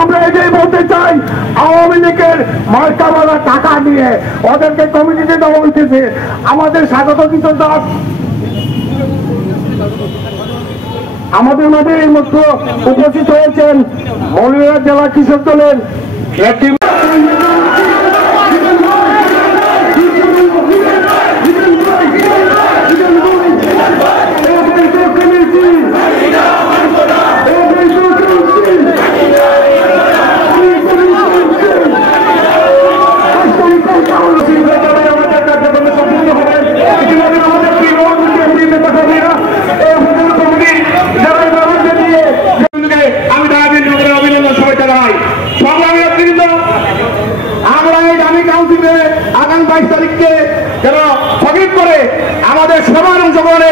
আমরা এটাই বলতে চাই, আওয়ামী লীগের মার্কাওয়ালা টাকা নিয়ে ওদেরকে কমিটিতে দেওয়া হইতেছে। আমাদের স্বাগত কিশোর দাস আমাদের মাঝে এই মাত্র উপস্থিত হয়েছেন মৌলভীবাজার জেলা কৃষক দলের আগামী 22 তারিখকে যেন স্থগিত করে আমাদের সবার অংশগ্রহণে